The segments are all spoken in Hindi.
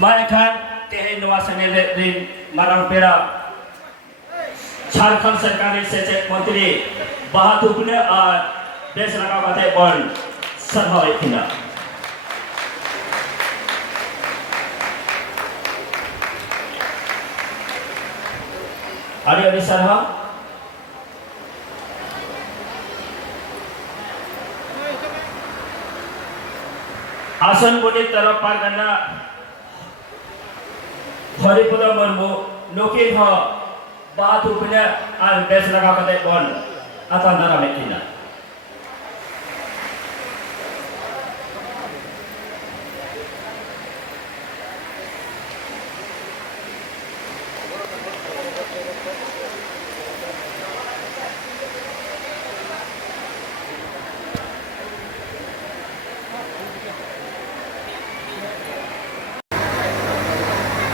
Maekan tehe noa senele rin marang pera Jharkhand सरकारी सेचेत मंत्री बहादुर और देश रखा बातें बन सरहावे थिना आरे सरहा आसन बोले तरफ पार करना हरिपुरा मरमु नोकिन हो बात उपने और बेस लगा कते बन आता नरा मेकिना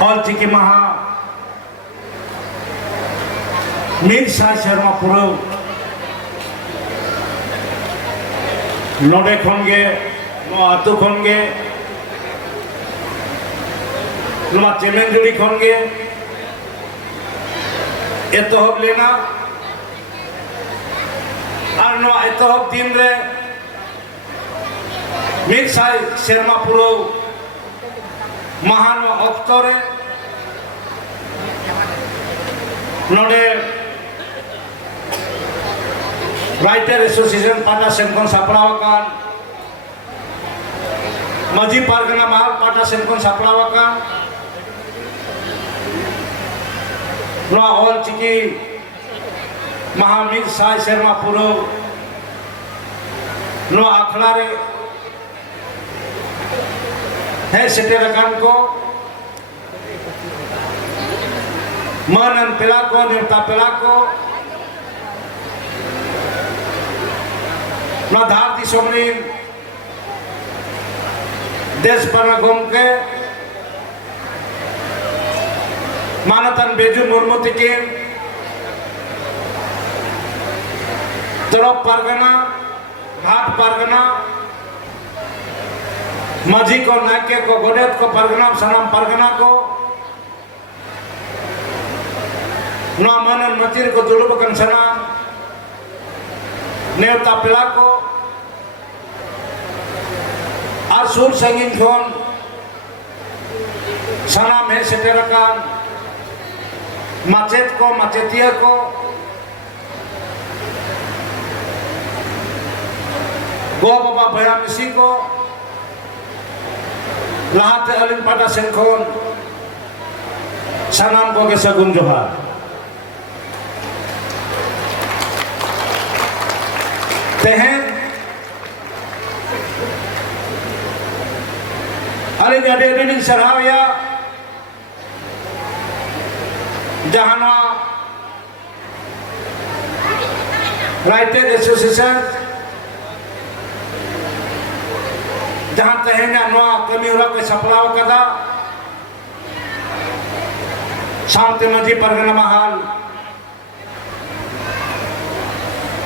और चिकी महा मीर शाह शर्मा पुरो नोडे खनगे नो आतु खनगे नो चेमेंजुड़ी खनगे एतहब लेना और नो एतहब दिन रे मीर शाह शर्मा पुरो महान अक्तरे नोडे राइटर एसोसिएशन पाटा सेनकोन सापड़ावाकान मजी पारगना महल पाटा सेनकोन सापड़ावाकान नोआ ऑल चिकी महामीर शाह शर्मा पुरो नोआ अखलारे है सेटेरकान को मनन पेला को निर्ता पेला को ना धारती सोमरीन देश पर घूम के मानतन बेजू मुर्मू तिके तरफ परगना घाट परगना मजी को नायके को गोडेत को परगना सनम परगना को ना मनन मचिर को दुलुब कंसना नेवता पिला को और सूर संगीन खोन सना में सेटेरकान मचेत को मचेतिया को गो बाबा भया मिसी को लाहते अलिन पाटा सेनखोन सनाम को के सगुन जोहार तेहन अलिन अडेडिन सरहाया जहाना राइटर एसोसिएशन जहाँ तहना नवा कमी हो के सपलाव कदा शांति मजी परगना महाल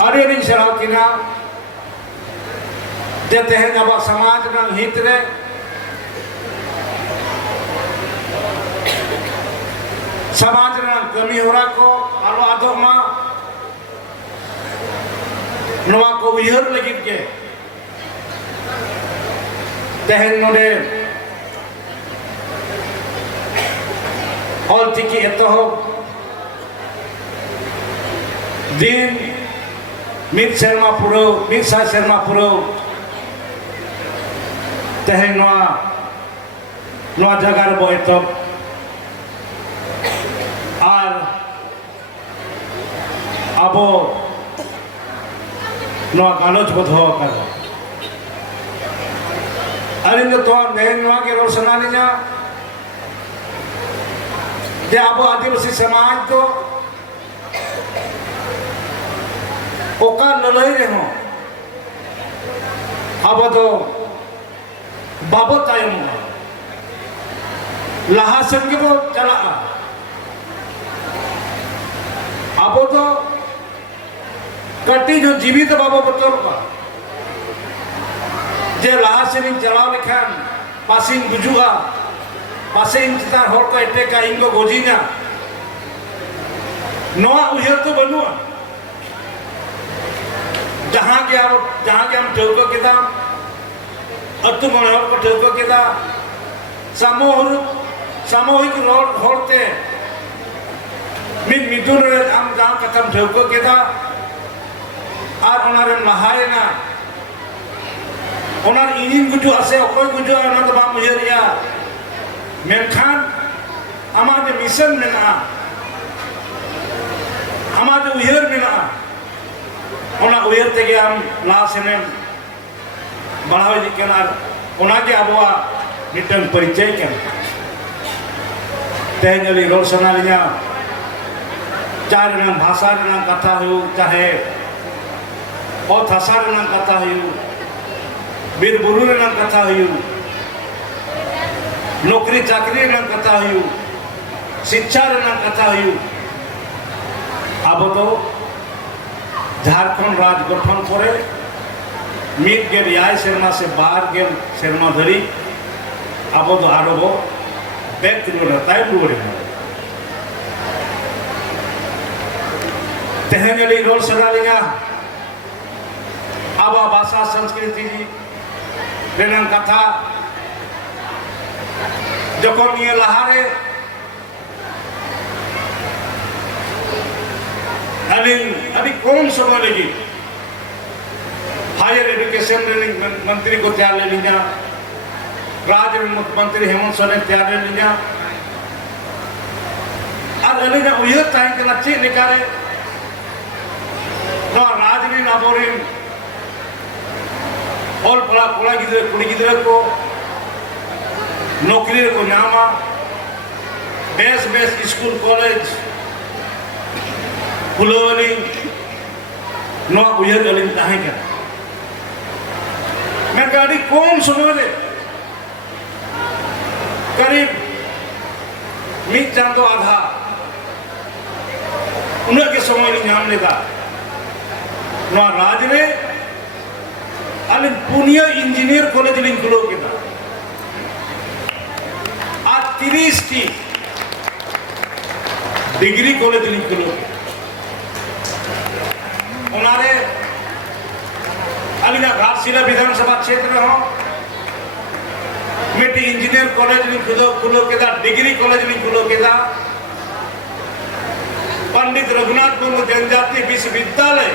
अरे नहीं सराव किना देते हैं जब समाज में हित रे समाज में कमी हो रहा को आलो आदो माँ नवा को विहर लगी के तहन नोडे ऑल चिकी एतहो दिन मीर शर्मा पुरो मीर शाह शर्मा पुरो तहन नोआ जगह बो एतो और अबो नोआ गालोच बधो कर अरिंद तो नयन नवा के रोशना निजा जे अब आदिवासी समाज तो ओका ललई रे हो अब तो बाबो तायम लहा संगे वो चला अब तो कटी जो जीवित बाबो बतौर का जे लाहा सेनिंग चलाव लेखान पासिंग बुजुगा पासे इन चितान हर को एटेका इनको गोजीना नवा उहर तो बनुआ जहाँ के हम ठोको केदा अतु मन हर को ठोको केदा सामूहिक रोड होते मिदुन रे हम गांव कथम ठोको केदा और ओनारे महायना ओनार इनिन गुजु आसे अकोय गुजु ओना तो बाम उहरिया मेनखान हमारे मिशन में ना हमारे उहर में ना ओना उहर तेगे हम लास्ट ने बढ़ावे दिकन और ओना के अबवा मिटन परिचय के तेजली रोशना लिया चार रंग भाषा रंग कथा हो चाहे और थासा रंग कथा हो बीर बुरु रंग कथा हो नौकरी चाकरी रंग कथा हो शिक्षा रंग कथा हो अब तो झारखंड राज गठन करे मीट गेल याय शर्मा से बाहर गेल शर्मा धरी अब तो आरोप व्यक्त ताय रुआड़े तेहली रोल सदा लिया अब भाषा संस्कृति रेनांग कथा जखन ये लहारे अभी कौन समय लगी हायर एजुकेशन मंत्री को तैयार ले लिया राज्य मुख्यमंत्री हेमंत सोरेन तैयार ले लिया और अलीना उयह ताई के लच्चे निकाले तो राजनीति नाबोरिन और पड़ा कोड़ा गिदरे कुड़ी गिदरे को नौकरी को नामा बेस स्कूल कॉलेज खुलवली नो उयह अलीन ताई के मैं गाड़ी कौन सुनो ले करीब मिट चांदो आधा उन्हें के समय नाम लेता नो राज ने अलिन पुनिया इंजीनियर कॉलेज लिंक खुलो के था आज 30 की डिग्री कॉलेज लिंक खुलो उन्हारे अलिना घाटशिला विधानसभा क्षेत्र में हो मिट्टी इंजीनियर कॉलेज लिंक खुलो के था डिग्री कॉलेज लिंक खुलो के था पंडित रघुनाथ मुर्मू जनजातीय विश्वविद्यालय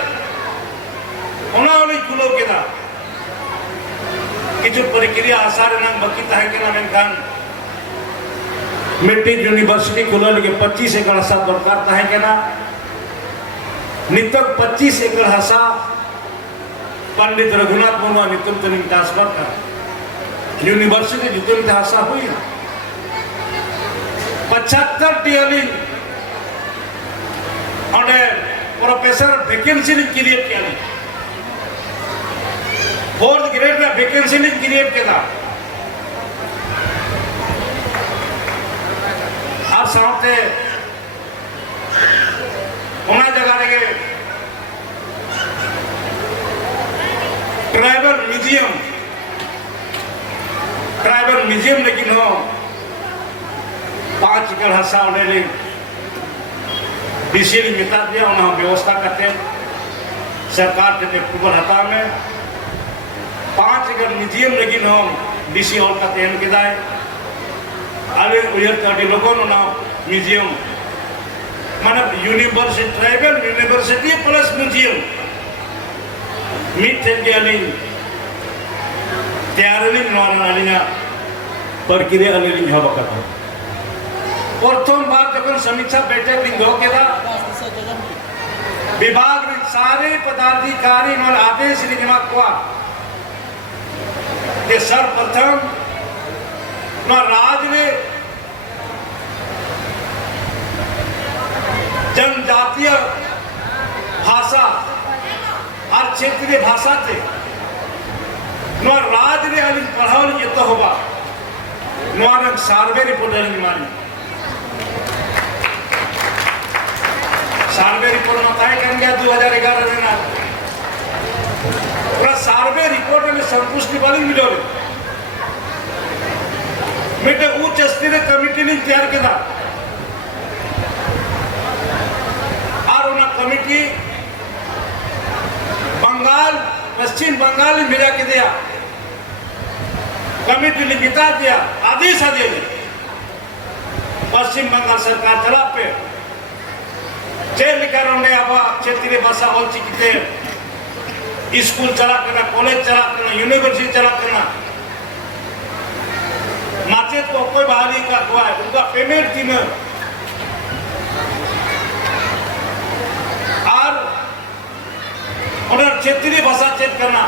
उन्होंने खुलो के था किचु प्रक्रिया आसार नाम बकी ताहे के नाम इनखान मिट्टी यूनिवर्सिटी खुलो लगे 25 एकड़ हसा दरकार ताहे के ना नितक 25 एकड़ हसा पंडित रघुनाथ मुर्मू नितुम तनिक ट्रांसफर का यूनिवर्सिटी जितुम हसा हुई ना 75 टीएलई और प्रोफेसर वैकेंसी क्रिएट किया 4th ग्रेड में वैकेंसी क्रिएट किया था आप सामने होना जगह रहे ट्राइबल म्यूजियम लेकिन हो 5 एकड़ हसा उन्हें डीसी ने मिता दिया उन्हें व्यवस्था करते सरकार के अक्टूबर हता में 5 एकड़ म्यूजियम लेकिन हम डीसी हॉल का तैन के दाए अरे उयर का लोगों ना म्यूजियम माने university tribal university plus museum मीट थे के अली तैयारी नॉर्मल अलीना प्रक्रिया अली हवा करता प्रथम बार जब समीक्षा बैठक लिंगो के था विभाग में सारे पदाधिकारी और आदेश निमा हुआ कि सर्वप्रथम राज ने जनजातीय भाषा और क्षेत्रीय भाषा थे राज ने अली पढ़ाओ ये तो होगा सर्वे रिपोर्ट अली मानी सर्वे रिपोर्ट बताए कर गया 2011 में ना पूरा सर्वे रिपोर्ट में संतुष्टि वाली मिलो मिटे उच्च स्तरीय कमिटी ने तैयार किया और उन्हें कमिटी बंगाल पश्चिम बंगाल में भेजा के दिया कमिटी ने बिता दिया आदेश दे पश्चिम बंगाल सरकार चला पे जेल लिखा उन्हें अब क्षेत्रीय भाषा और चिकित्से स्कूल चला करना कॉलेज चला करना यूनिवर्सिटी चला करना माचेत को कोई बहाली का हुआ है उनका पेमेंट थी में और उन्हें क्षेत्रीय भाषा चेक करना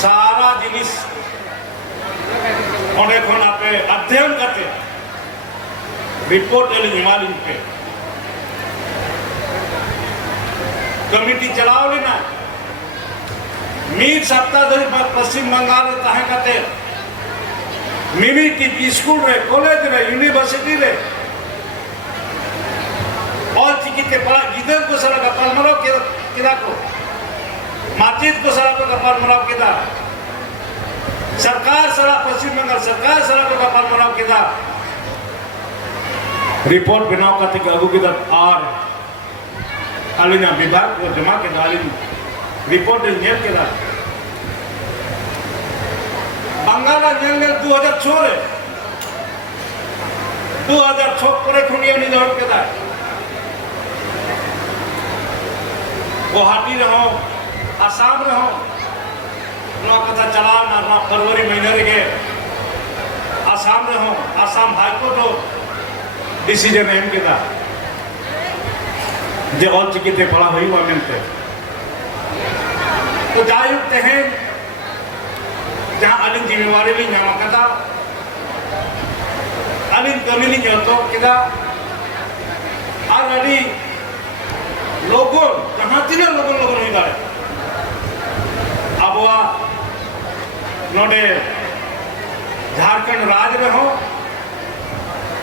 सारा जिनिस उन्हें खोना पे अध्ययन करते रिपोर्ट हिमालय पे कमिटी चलाओ लेना मीट सप्ताह धरी पश्चिम बंगाल में तहे करते मिमी स्कूल रे कॉलेज रे यूनिवर्सिटी रे और चिकित्से पढ़ा गिदर को सारा कपाल मराव किदा को माचित को सारा को कपाल मराव किदा सरकार सारा पश्चिम बंगाल सरकार सारा को कपाल मराव किदा रिपोर्ट बनाओ करते कि अगु किदा और अलिना विभाग को जमा के डालिन रिपोर्ट नेल के डाल बंगाल नेल 2006 करे खुनिया नि दौड़ के डाल गुवाहाटी रहो आसाम रहो नो कथा चला ना फरवरी महीने रे आसाम रहो आसाम हाई कोर्ट डिसीजन एम के डाल जे और चिकित्से पढ़ा हुई हुआ मिलते तो जायुक्त हैं जहाँ अलिन जिम्मेवारी भी यहाँ कथा अलिन कमी नहीं होतो किदा ऑलरेडी लोगों कहाँ तीन लोगों नहीं गाड़े अब वह नोडे झारखंड राज्य में हो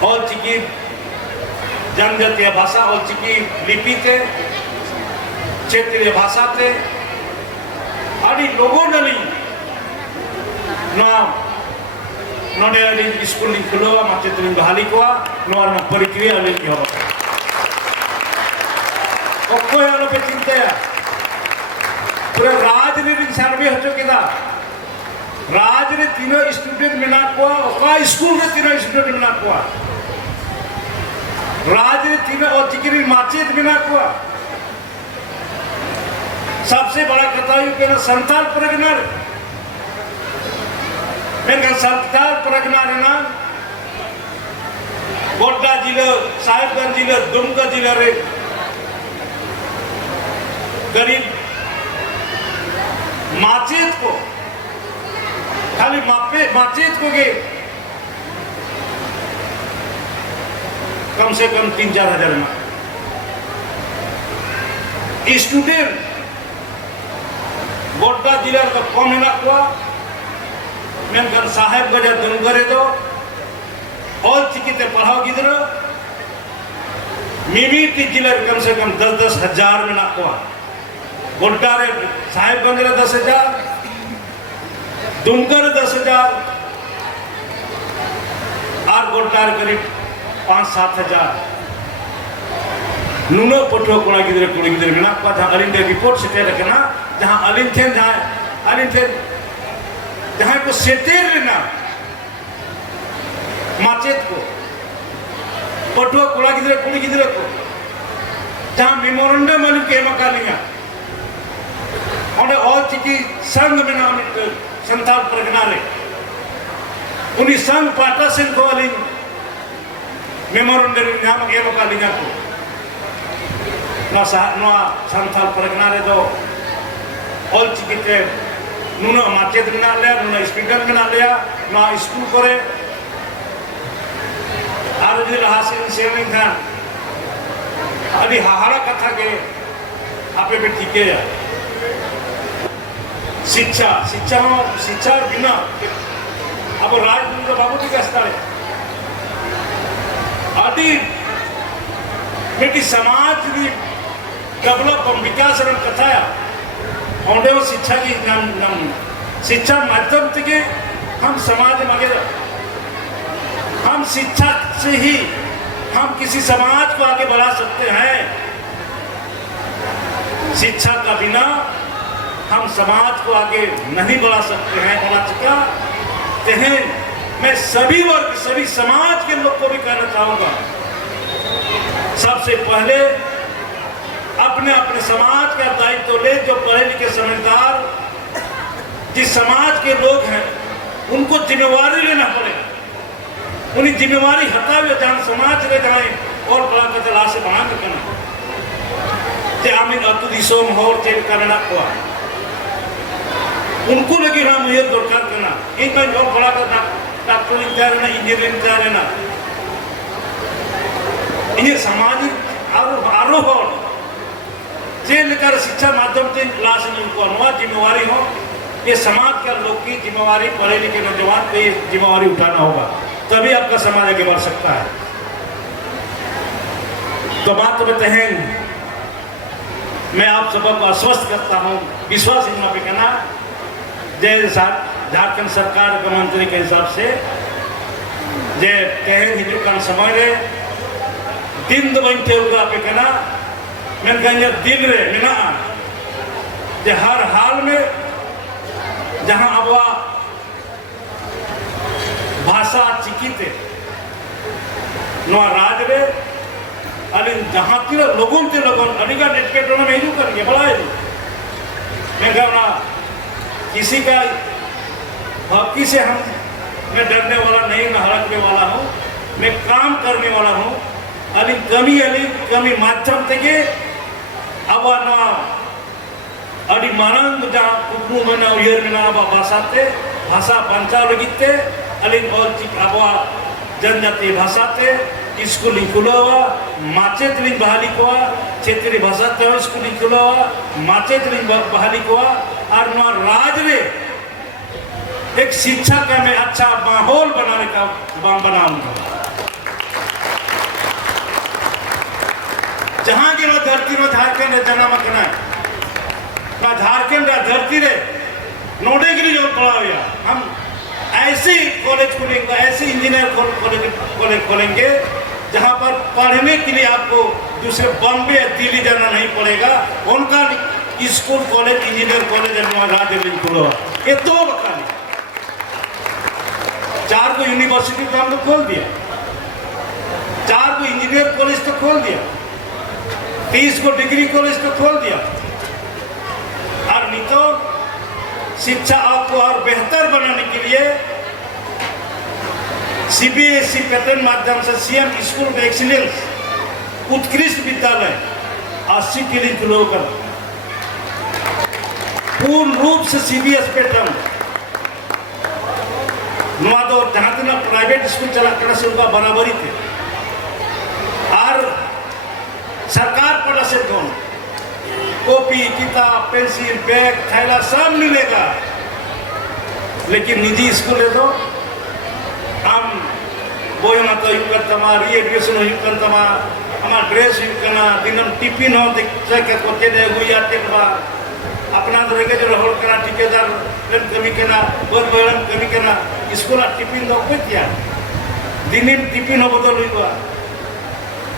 और चिकित्सा जनजातीय भाषा और चिकी लिपि थे क्षेत्रीय भाषा थे अड़ी लोगों ने ना नोडे अड़ी स्कूल लिंग खुलवा माचित लिंग बहाली कोआ नोर ना परिक्रिया लिंग की होगा कोई वालों पे चिंता है पूरे राजनीतिक सर्वे हो चुके था राज ने तीनों स्टूडेंट मिला कोआ और स्कूल में तीनों स्टूडेंट मिला कोआ राज्य तीनों और चिकिरी माचित बिना हुआ सबसे बड़ा कथायु के ना संताल प्रगनार मैं संताल प्रगनार है ना गोड्डा जिला साहिबगंज जिला दुमका जिला रे गरीब माचित को खाली माचित को के कम से कम 3-4 हजार में स्टूडेंट गोड्डा जिला का कम हिना हुआ मैं साहेब गजा दुमगरे दो और चिकित्से पढ़ाओ गिदरो मिमी जिला कम से कम 10-10 हजार में ना हुआ गोड्डा रे साहेबगंज रे 10,000 दुमगर 10,000 और गोड्डा रे करीब 5-7 हजार नुनो पटो कोड़ा गिदरे मिला को जहां अलिन दे रिपोर्ट सेटे रखना जहां अलिन थे जहां को सेटे लेना माचेत को पटो कोड़ा गिदरे को जहां मेमोरेंडम अलिन के मका लिया और चिकी संघ में नाम संताल प्रगना रे उन्हीं संघ पाटा सिंह को अलिन मेमोरेंडम नाम के मका लिया को नवा संताल प्रगना रे दो ऑल चिकिते नुना माचेत बना लिया नुना स्पीकर बना लिया ना स्कूल करे आरजी लहासिन सेविंग था अभी हाहारा कथा के आपे पे ठीक है शिक्षा बिना अब राजपुर बाबू जी का स्तर है आदि बेटी समाज की डेवलप विकास कथा और शिक्षा की शिक्षा माध्यम के हम समाज वगैरह, हम शिक्षा से ही हम किसी समाज को आगे बढ़ा सकते हैं। शिक्षा का बिना हम समाज को आगे नहीं बढ़ा सकते हैं। बढ़ा चुका हैं। मैं सभी वर्ग, सभी समाज के लोग को भी कहना चाहूंगा, सबसे पहले अपने अपने समाज का दायित्व ले। जो पढ़े लिखे समझदार जिस समाज के लोग हैं उनको जिम्मेवारी लेना पड़ेगा। उन्हें जिम्मेवारी हटावे जहां समाज ले जाए और बड़ा कदला से बना के करना ते आमिन अतु दिसोम होर चेक करना को उनको लगे हम ये दरकार करना एक बार और बड़ा करना डॉक्टर इंजीनियर ना इंजीनियरिंग करे ना इन्हें सामाजिक आरोह जे लेकर शिक्षा माध्यम से क्लास में उनको अनुवाद जिम्मेवारी हो। ये समाज का लोग की जिम्मेवारी, पढ़े लिखे नौजवान को ये जिम्मेवारी उठाना होगा, तभी आपका समाज आगे बढ़ सकता है। तो बात तो बताएं, मैं आप सबको आश्वस्त करता हूँ, विश्वास इन पे कहना जय झारखंड सरकार के मंत्री के हिसाब से जे कहें हिजुकान समय रे दिन दो बनते होगा पे कहना मैं कहेंगे दिल रे मिना जे हर हाल में जहां अब भाषा चिकिते नवा राज रे अली जहां की लोगों के लोगों अलीगढ़ नेटकेटों में हिजू करेंगे बड़ा है। मैं कहना किसी का भक्ति से मैं डरने वाला नहीं, मैं हड़कने वाला हूँ, मैं काम करने वाला हूँ। अली कमी माध्यम तेगे अब ना अड़ी मानंद जहाँ कुकू में ना उयर में ना अब भाषा पंचा लगिते अली और अब जनजातीय भाषाते स्कूल खुलावा माचे तलिंग बहाली कोआ क्षेत्रीय भाषा ते स्कूल खुलावा माचे तलिंग बहाली कोआ और ना राज रे एक शिक्षा का मैं अच्छा माहौल बनाने का बनाऊंगा। जहां की नो धरती नो झारखंड जन्म करना ना झारखंड धरती रे नोडे के लिए पढ़ा हुआ हम ऐसे कॉलेज खोलेंगे, ऐसे इंजीनियर कॉलेज खोलेंगे जहां पर पढ़ने के लिए आपको दूसरे बॉम्बे या दिल्ली जाना नहीं पड़ेगा। उनका स्कूल कॉलेज इंजीनियर कॉलेज राज्य खुला ये दो बता 4 को यूनिवर्सिटी तो हमने खोल दिया, 4 को इंजीनियर कॉलेज तो खोल दिया, 30 को डिग्री कॉलेज तो खोल दिया। और नहीं तो शिक्षा आपको और बेहतर बनाने के लिए सीबीएसई पैटर्न माध्यम से सीएम स्कूल ऑफ एक्सीलेंस उत्कृष्ट विद्यालय 80 के लिए ग्रो कर पूर्ण रूप से सीबीएस पैटर्न तो जहां तक प्राइवेट स्कूल चला करना से उनका बराबरी थे और सरकार पढ़ा से कौन कॉपी किताब पेंसिल बैग थैला सब मिलेगा। लेकिन निजी स्कूल है तो हम बोए ना तो युग तमा रिएग्रेशन युग तमा हमारा ड्रेस युग करना दिनम टिफिन हो देख के कोते दे गुया टेकबा अपना तो रखे जो रोल करना ठेकेदार कमी करना बहुत बड़ा कमी करना स्कूल टिफिन दो कोई दिया दिन टिफिन हो बदल हुआ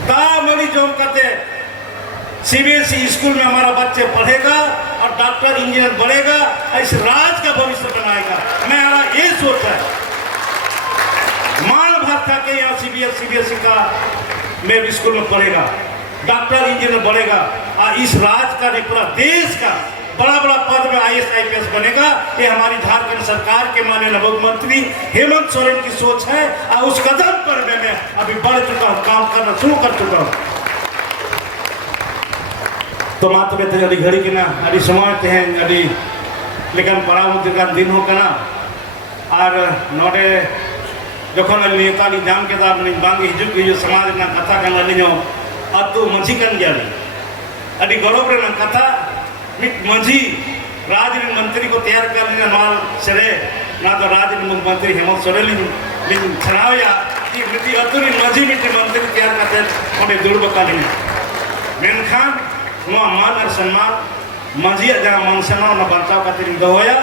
ता मरी जोम करते सीबीएसई स्कूल में हमारा बच्चे पढ़ेगा और डॉक्टर इंजीनियर बनेगा, इस राज का भविष्य बनाएगा। मेरा ये सोच है। माल भाषा के यहाँ सीबीएसई का मैं स्कूल में पढ़ेगा, डॉक्टर इंजीनियर बनेगा और इस राज का पूरा देश का बड़ा बड़ा पद में IAS IPS बनेगा। ये हमारी झारखंड सरकार के माननीय मुख्यमंत्री हेमंत सोरेन की सोच है और उस कदम पर मैं अभी बढ़ चुका हूँ, काम करना शुरू कर चुका हूँ। तो मात में अड़ी घड़ी के ना अड़ी समय तेहन अड़ी लेकिन परामर्श का दिन हो कना और नोडे जखन नेता जाम के दाब बांग हिजुक हिजु समाज ना कथा कन अलिनो अतु मंझी कन गयाली अड़ी गौरव रे ना कथा मिट मंझी राज मंत्री को तैयार कर लेना माल सरे ना तो राज मुख्यमंत्री हेमंत सोरेन लिंग छनावया कि मिटी अतु मंझी मिटी मंत्री तैयार करते ओडे दुड़ बकाली मेनखान नो मान और सम्मान मंझी जहाँ मन सम्मान बचाव खातिर दोया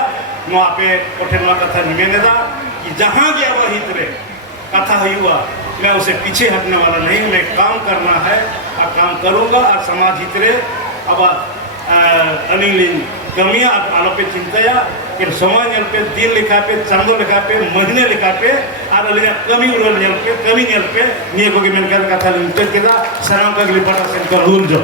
नो आपे कोठेन कथा निमेनेदा कि जहाँ गया वही तरह कथा हुआ, मैं उसे पीछे हटने वाला नहीं, मैं काम करना है और काम करूँगा और समाज हितरे अब अनिल कमियाँ आलोपे चिंताया कि समाज नल पे दिन लिखा पे चांदो लिखा पे महीने लिखा पे और अलिया कमी उड़ल नल पे कमी नल पे निये को कि मैंने कहा था लिमिटेड के दा सराम का गिली पटा से कर हुल जो